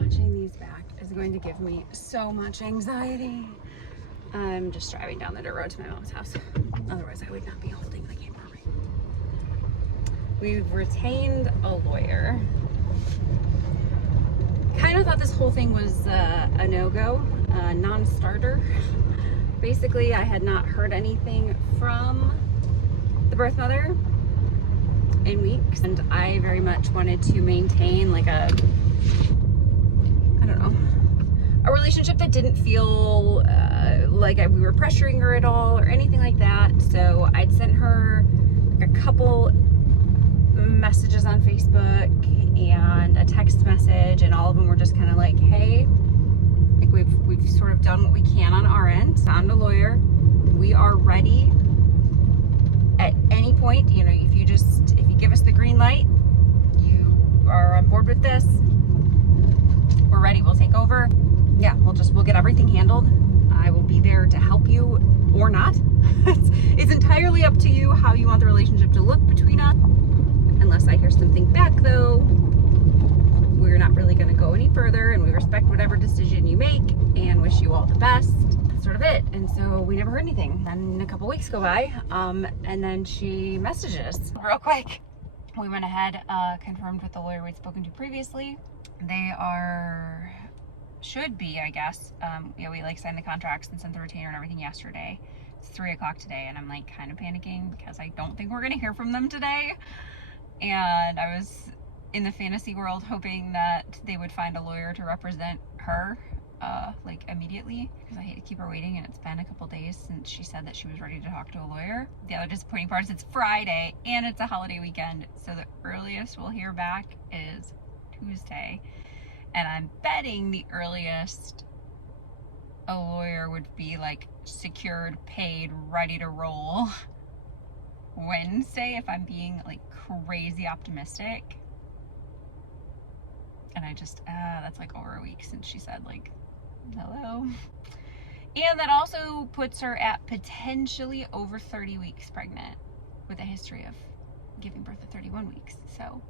Watching these back is going to give me so much anxiety. I'm just driving down the dirt road to my mom's house. Otherwise, I would not be holding the camera right. We've retained a lawyer. Kind of thought this whole thing was a no-go, a non-starter. Basically, I had not heard anything from the birth mother in weeks, and I very much wanted to maintain like a relationship that didn't feel like we were pressuring her at all or anything like that. So I'd sent her like a couple messages on Facebook and a text message, and all of them were just kind of like, hey, like we've sort of done what we can on our end, found a lawyer, we are ready at any point, you know, if you give us the green light, you are on board with this, we're ready, we'll take over. Yeah, we'll get everything handled. I will be there to help you or not. It's entirely up to you how you want the relationship to look between us. Unless I hear something back though, we're not really gonna go any further, and we respect whatever decision you make and wish you all the best. That's sort of it. And so we never heard anything. Then a couple weeks go by, and then she messages real quick. We went ahead, confirmed with the lawyer we'd spoken to previously. They should be, I guess. Yeah, we like signed the contracts and sent the retainer and everything yesterday. It's 3 o'clock today, and I'm like kind of panicking because I don't think we're gonna hear from them today. And I was in the fantasy world hoping that they would find a lawyer to represent her like immediately, because I hate to keep her waiting, and it's been a couple days since she said that she was ready to talk to a lawyer. The other disappointing part is it's Friday and it's a holiday weekend, so the earliest we'll hear back is Tuesday. And I'm betting the earliest a lawyer would be like secured, paid, ready to roll Wednesday, if I'm being like crazy optimistic. And I just, that's like over a week since she said like, hello. And that also puts her at potentially over 30 weeks pregnant with a history of giving birth at 31 weeks. So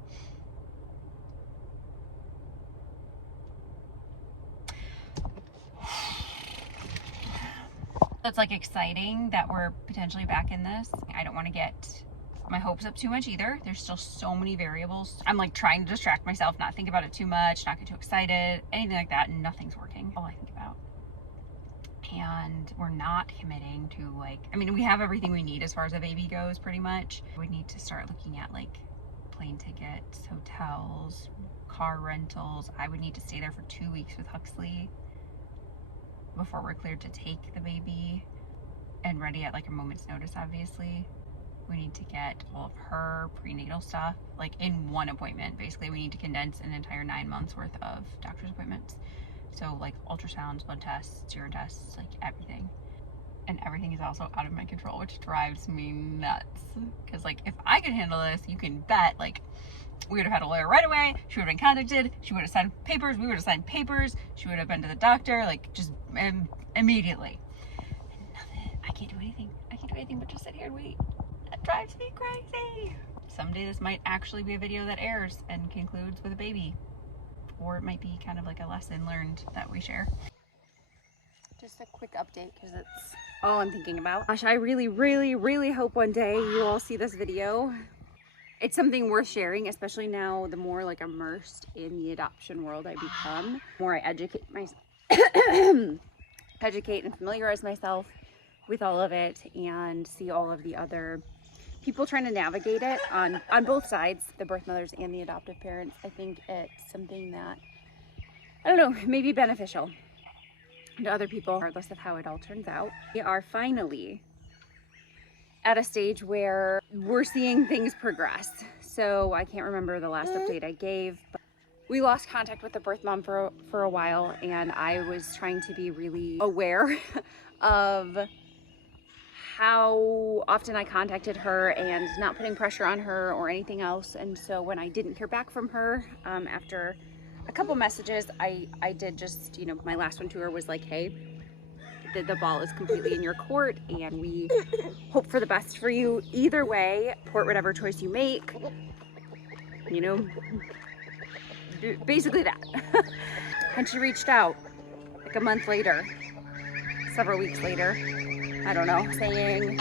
that's like exciting that we're potentially back in this. I don't want to get my hopes up too much either. There's still so many variables. I'm like trying to distract myself, not think about it too much, not get too excited, anything like that. Nothing's working. All I think about. And we're not committing to like, I mean, we have everything we need as far as a baby goes pretty much. We need to start looking at like plane tickets, hotels, car rentals. I would need to stay there for 2 weeks with Huxley before we're cleared to take the baby and ready at like a moment's notice. Obviously we need to get all of her prenatal stuff like in one appointment. Basically we need to condense an entire 9 months worth of doctor's appointments, so like ultrasounds, blood tests, urine tests, like everything. And everything is also out of my control, which drives me nuts, because like if I could handle this, you can bet like we would have had a lawyer right away. She would have been contacted. She would have signed papers. We would have signed papers. She would have been to the doctor, like just immediately. And nothing. I can't do anything. I can't do anything but just sit here and wait. That drives me crazy. Someday this might actually be a video that airs and concludes with a baby. Or it might be kind of like a lesson learned that we share. Just a quick update because it's all I'm thinking about. Gosh, I really, really, really hope one day you all see this video. It's something worth sharing, especially now the more like immersed in the adoption world I become, the more I educate and familiarize myself with all of it and see all of the other people trying to navigate it on both sides, the birth mothers and the adoptive parents. I think it's something that, I don't know, may be beneficial to other people, regardless of how it all turns out. We are finally at a stage where we're seeing things progress. So I can't remember the last update I gave, but we lost contact with the birth mom for a while, and I was trying to be really aware of how often I contacted her and not putting pressure on her or anything else. And so when I didn't hear back from her, after a couple messages, I did just, you know, my last one to her was like, hey, the ball is completely in your court, and we hope for the best for you either way. Support whatever choice you make, you know, basically that. And she reached out like a month later, several weeks later, I don't know, saying,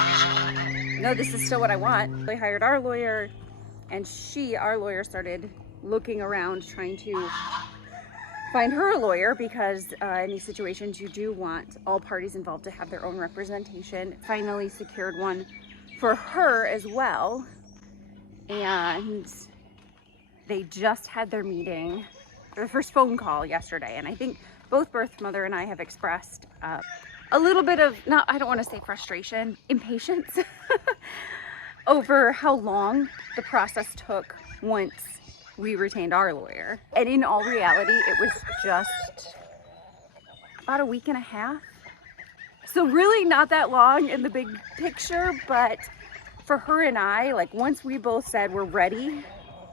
no, this is still what I want. They hired our lawyer, and our lawyer, started looking around trying to find her a lawyer, because in these situations you do want all parties involved to have their own representation. Finally secured one for her as well, and they just had their meeting, their first phone call yesterday, and I think both birth mother and I have expressed a little bit of, I don't want to say frustration, impatience over how long the process took once we retained our lawyer. And in all reality, it was just about a week and a half. So really not that long in the big picture, but for her and I, like once we both said we're ready,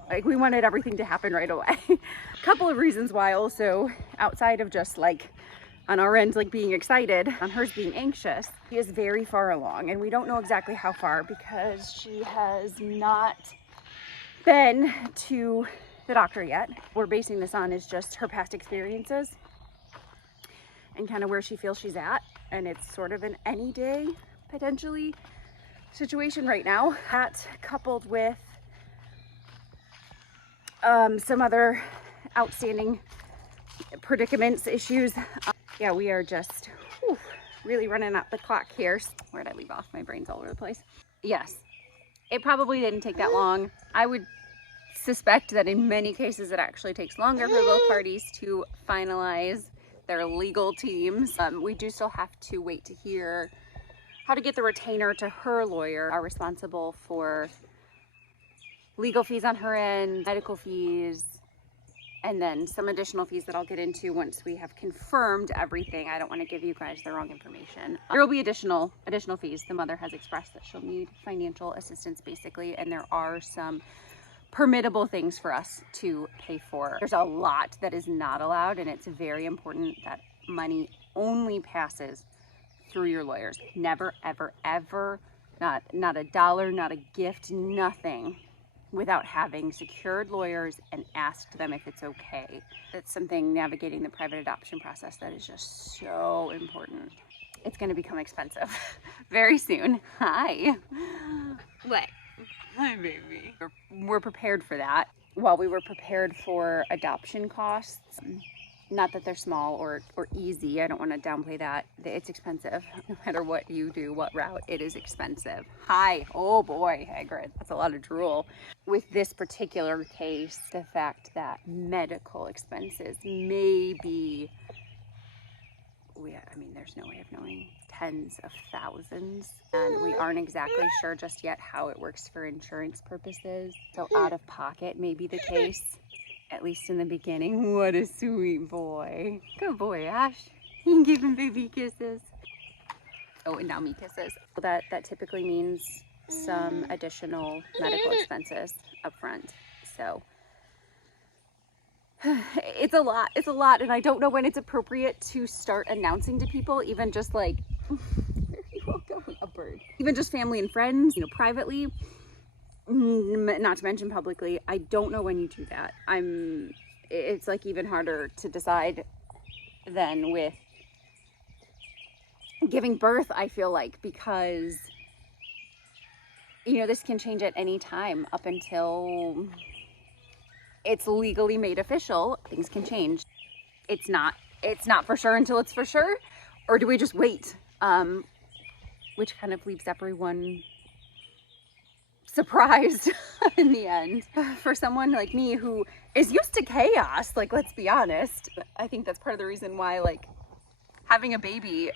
like we wanted everything to happen right away. A couple of reasons why also, outside of just like on our end, like being excited, on hers being anxious. She is very far along, and we don't know exactly how far because she has not been to the doctor yet. We're basing this on is just her past experiences and kind of where she feels she's at. And it's sort of an any day, potentially, situation right now. That coupled with some other outstanding predicaments, issues. Yeah, we are just really running up the clock here. Where did I leave off? My brain's all over the place. Yes, it probably didn't take that long. I would suspect that in many cases it actually takes longer for both parties to finalize their legal teams. We do still have to wait to hear how to get the retainer to her lawyer, are responsible for legal fees on her end, medical fees, and then some additional fees that I'll get into once we have confirmed everything. I don't want to give you guys the wrong information. There will be additional fees. The mother has expressed that she'll need financial assistance basically, and there are some permittable things for us to pay for. There's a lot that is not allowed, and it's very important that money only passes through your lawyers. Never, ever, ever, not a dollar, not a gift, nothing, without having secured lawyers and asked them if it's okay. That's something, navigating the private adoption process, that is just so important. It's going to become expensive very soon. Hi. What? Hi, baby. We're prepared for that. While we were prepared for adoption costs, not that they're small or easy, I don't want to downplay that. It's expensive. No matter what you do, what route, it is expensive. Hi. Oh boy, Hagrid. That's a lot of drool. With this particular case, the fact that medical expenses may be, I mean, there's no way of knowing, tens of thousands, and we aren't exactly sure just yet how it works for insurance purposes. So out of pocket may be the case, at least in the beginning. What a sweet boy. Good boy, Ash. You can give him baby kisses. Oh, and now me kisses. That typically means some additional medical expenses up front. So it's a lot, and I don't know when it's appropriate to start announcing to people, even just like, where are you all going? A bird. Even just family and friends, privately, not to mention publicly. I don't know when you do that. It's like even harder to decide than with giving birth, I feel like, because this can change at any time up until it's legally made official. Things can change. It's not for sure until it's for sure. Or do we just wait? Which kind of leaves everyone surprised in the end. For someone like me who is used to chaos, like, let's be honest, I think that's part of the reason why, like, having a baby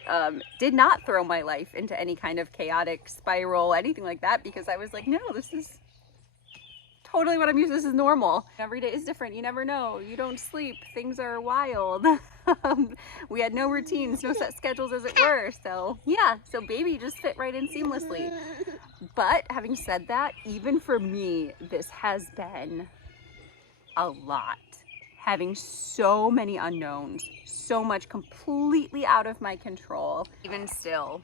did not throw my life into any kind of chaotic spiral, anything like that, because I was like, no, this is totally what I'm used to. This is normal. Every day is different. You never know. You don't sleep. Things are wild. We had no routines, no set schedules, as it were. So yeah, so baby just fit right in seamlessly. But having said that, even for me, this has been a lot. Having so many unknowns, so much completely out of my control. Even still,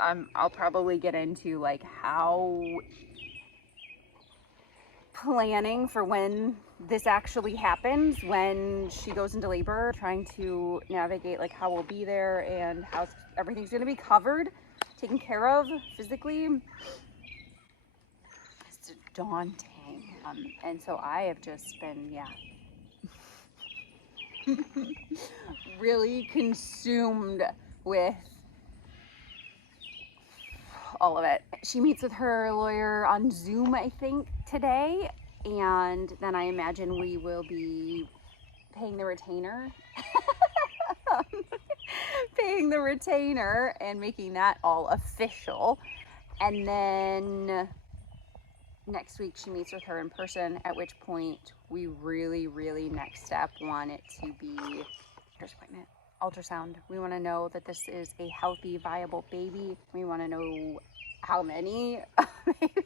I'll probably get into like how planning for when this actually happens when she goes into labor, trying to navigate like how we'll be there and how everything's going to be covered, taken care of physically. It's daunting. And so I have just been, really consumed with all of it. She meets with her lawyer on Zoom, I think, today. And then I imagine we will be paying the retainer. Paying the retainer and making that all official. And then next week she meets with her in person, at which point we really next step want it to be doctor's appointment, ultrasound. We want to know that this is a healthy, viable baby. We want to know how many babies.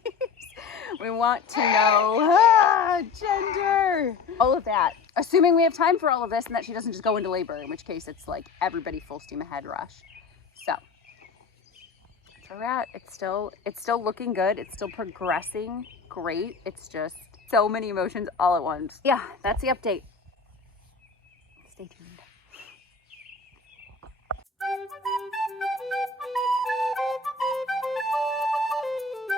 We want to know gender, all of that. Assuming we have time for all of this and that she doesn't just go into labor, in which case it's like everybody full steam ahead rush. So that's where we're at. It's still looking good. It's still progressing great. It's just so many emotions all at once. Yeah, that's the update. Stay tuned.